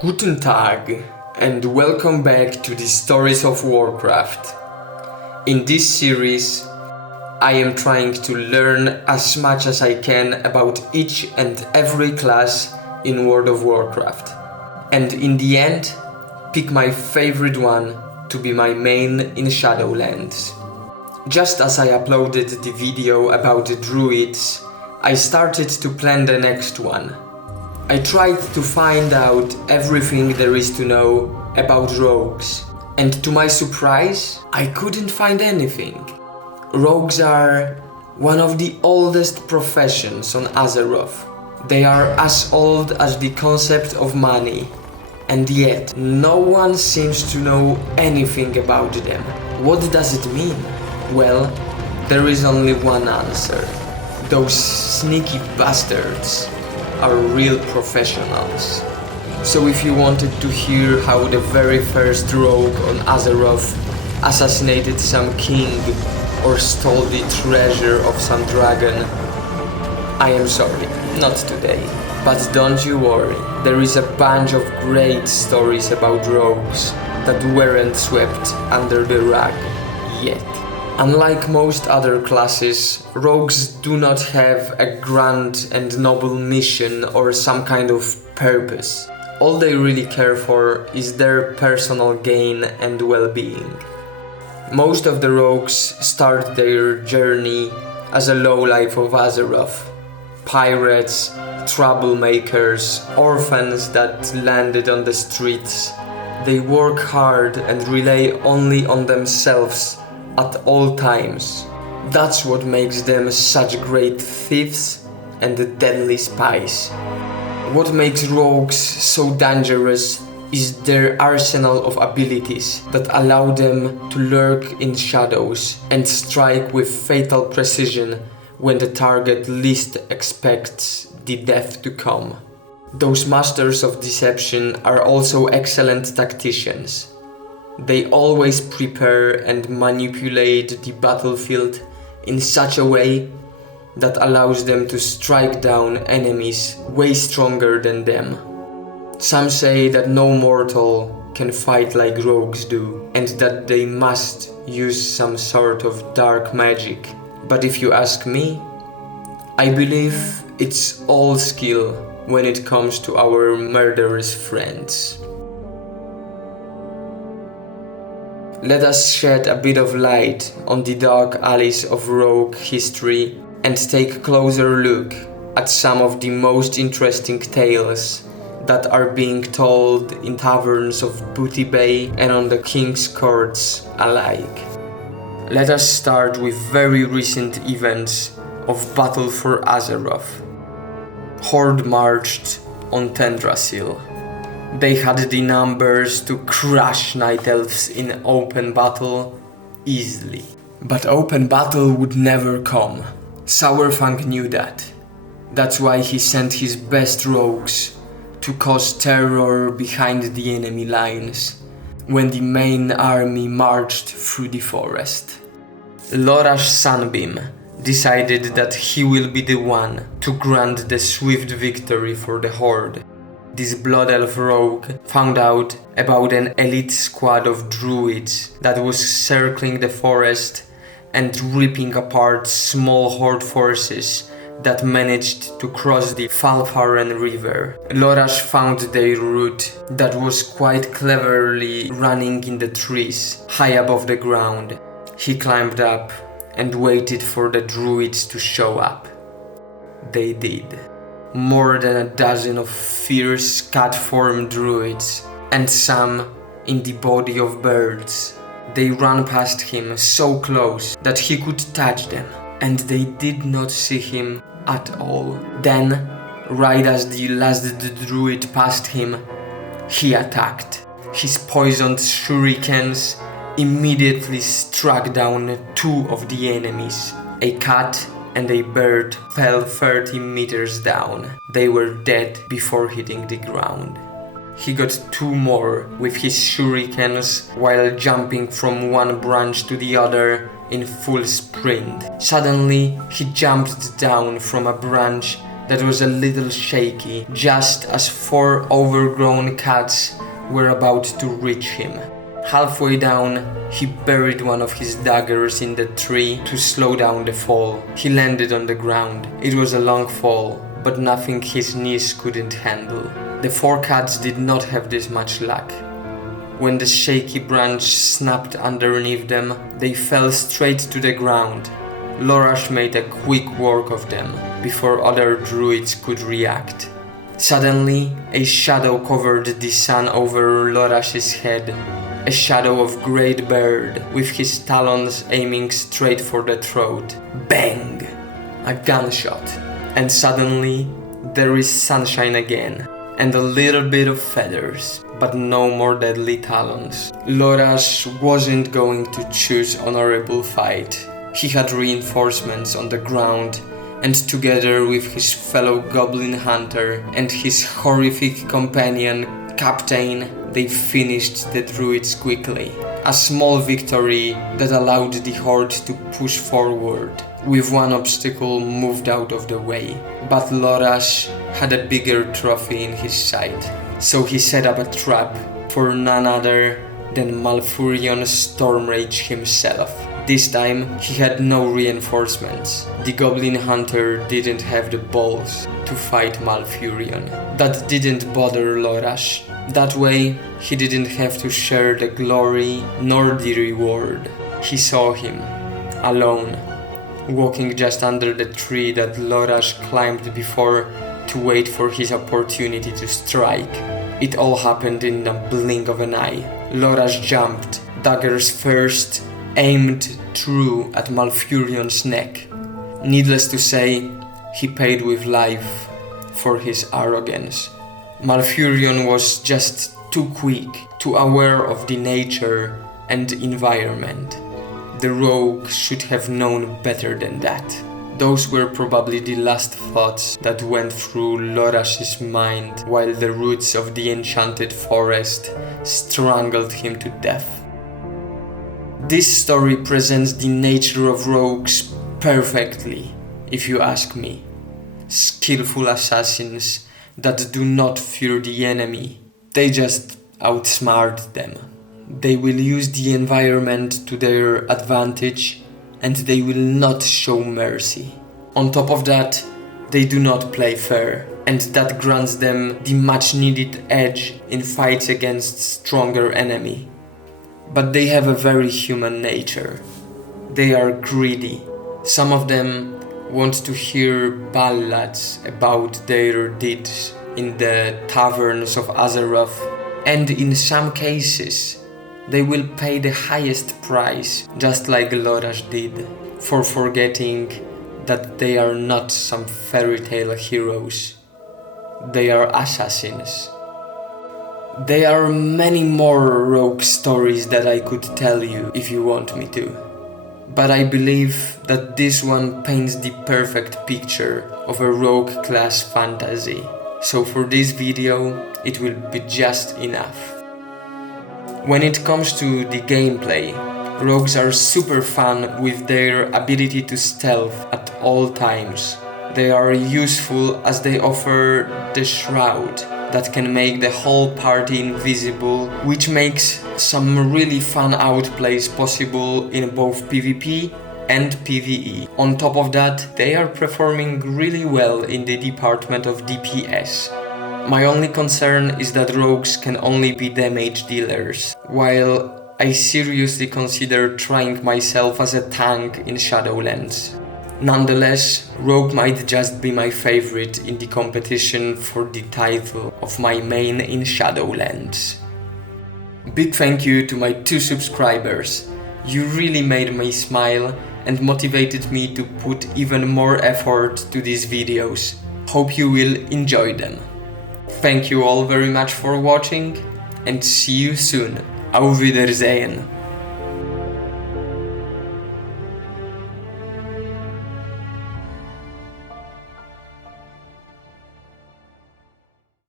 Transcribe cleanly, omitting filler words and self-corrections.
Guten Tag and welcome back to the Stories of Warcraft. In this series, I am trying to learn as much as I can about each and every class in World of Warcraft, and in the end, pick my favorite one to be my main in Shadowlands. Just as I uploaded the video about the druids, I started to plan the next one. I tried to find out everything there is to know about rogues, and to my surprise, I couldn't find anything. Rogues are one of the oldest professions on Azeroth. They are as old as the concept of money, and yet no one seems to know anything about them. What does it mean? Well, there is only one answer. Those sneaky bastards are real professionals. So if you wanted to hear how the very first rogue on Azeroth assassinated some king or stole the treasure of some dragon, I am sorry, not today. But don't you worry, there is a bunch of great stories about rogues that weren't swept under the rug yet. Unlike most other classes, rogues do not have a grand and noble mission or some kind of purpose. All they really care for is their personal gain and well-being. Most of the rogues start their journey as a lowlife of Azeroth. Pirates, troublemakers, orphans that landed on the streets. They work hard and rely only on themselves at all times. That's what makes them such great thieves and deadly spies. What makes rogues so dangerous is their arsenal of abilities that allow them to lurk in shadows and strike with fatal precision when the target least expects the death to come. Those masters of deception are also excellent tacticians. They always prepare and manipulate the battlefield in such a way that allows them to strike down enemies way stronger than them. Some say that no mortal can fight like rogues do, and that they must use some sort of dark magic. But if you ask me, I believe it's all skill when it comes to our murderous friends. Let us shed a bit of light on the dark alleys of rogue history and take a closer look at some of the most interesting tales that are being told in taverns of Booty Bay and on the King's Courts alike. Let us start with very recent events of Battle for Azeroth. Horde marched on Tendrassil. They had the numbers to crush Night Elves in open battle easily. But open battle would never come. Sourfang knew that. That's why he sent his best rogues to cause terror behind the enemy lines when the main army marched through the forest. Lorash Sunbeam decided that he will be the one to grant the swift victory for the Horde. This Blood Elf rogue found out about an elite squad of druids that was circling the forest and ripping apart small Horde forces that managed to cross the Falfaren River. Lorash found their route that was quite cleverly running in the trees, high above the ground. He climbed up and waited for the druids to show up. They did. More than a dozen of fierce cat-form druids, and some in the body of birds. They ran past him so close that he could touch them, and they did not see him at all. Then, right as the last druid passed him, he attacked. His poisoned shurikens immediately struck down two of the enemies. A cat and a bird fell 30 meters down. They were dead before hitting the ground. He got two more with his shurikens while jumping from one branch to the other in full sprint. Suddenly, he jumped down from a branch that was a little shaky, just as 4 overgrown cats were about to reach him. Halfway down, he buried one of his daggers in the tree to slow down the fall. He landed on the ground. It was a long fall, but nothing his knees couldn't handle. The 4 cats did not have this much luck. When the shaky branch snapped underneath them, they fell straight to the ground. Lorash made a quick work of them before other druids could react. Suddenly, a shadow covered the sun over Lorash's head. A shadow of great bird with his talons aiming straight for the throat. Bang! A gunshot. And suddenly, there is sunshine again. And a little bit of feathers, but no more deadly talons. Lorash wasn't going to choose honorable fight. He had reinforcements on the ground, and together with his fellow goblin hunter and his horrific companion, Captain, they finished the druids quickly. A small victory that allowed the horde to push forward, with one obstacle moved out of the way. But Lorash had a bigger trophy in his sight, so he set up a trap for none other than Malfurion Stormrage himself. This time, he had no reinforcements. The goblin hunter didn't have the balls to fight Malfurion. That didn't bother Lorash. That way, he didn't have to share the glory nor the reward. He saw him, alone, walking just under the tree that Lorash climbed before to wait for his opportunity to strike. It all happened in a blink of an eye. Lorash jumped, daggers first, aimed true at Malfurion's neck. Needless to say, he paid with life for his arrogance. Malfurion was just too quick, too aware of the nature and environment. The rogue should have known better than that. Those were probably the last thoughts that went through Lorash's mind while the roots of the enchanted forest strangled him to death. This story presents the nature of rogues perfectly, if you ask me. Skillful assassins that do not fear the enemy. They just outsmart them. They will use the environment to their advantage, and they will not show mercy. On top of that, they do not play fair, and that grants them the much needed edge in fights against stronger enemy. But they have a very human nature. They are greedy. Some of them want to hear ballads about their deeds in the taverns of Azeroth, and in some cases, they will pay the highest price, just like Lorash did, for forgetting that they are not some fairy tale heroes. They are assassins. There are many more rogue stories that I could tell you if you want me to. But I believe that this one paints the perfect picture of a rogue class fantasy. So for this video, it will be just enough. When it comes to the gameplay, rogues are super fun with their ability to stealth at all times. They are useful as they offer the shroud that can make the whole party invisible, which makes some really fun outplays possible in both PvP and PvE. On top of that, they are performing really well in the department of DPS. My only concern is that rogues can only be damage dealers, while I seriously consider trying myself as a tank in Shadowlands. Nonetheless, rogue might just be my favorite in the competition for the title of my main in Shadowlands. Big thank you to my 2 subscribers. You really made me smile and motivated me to put even more effort to these videos. Hope you will enjoy them. Thank you all very much for watching and see you soon. Auf Wiedersehen.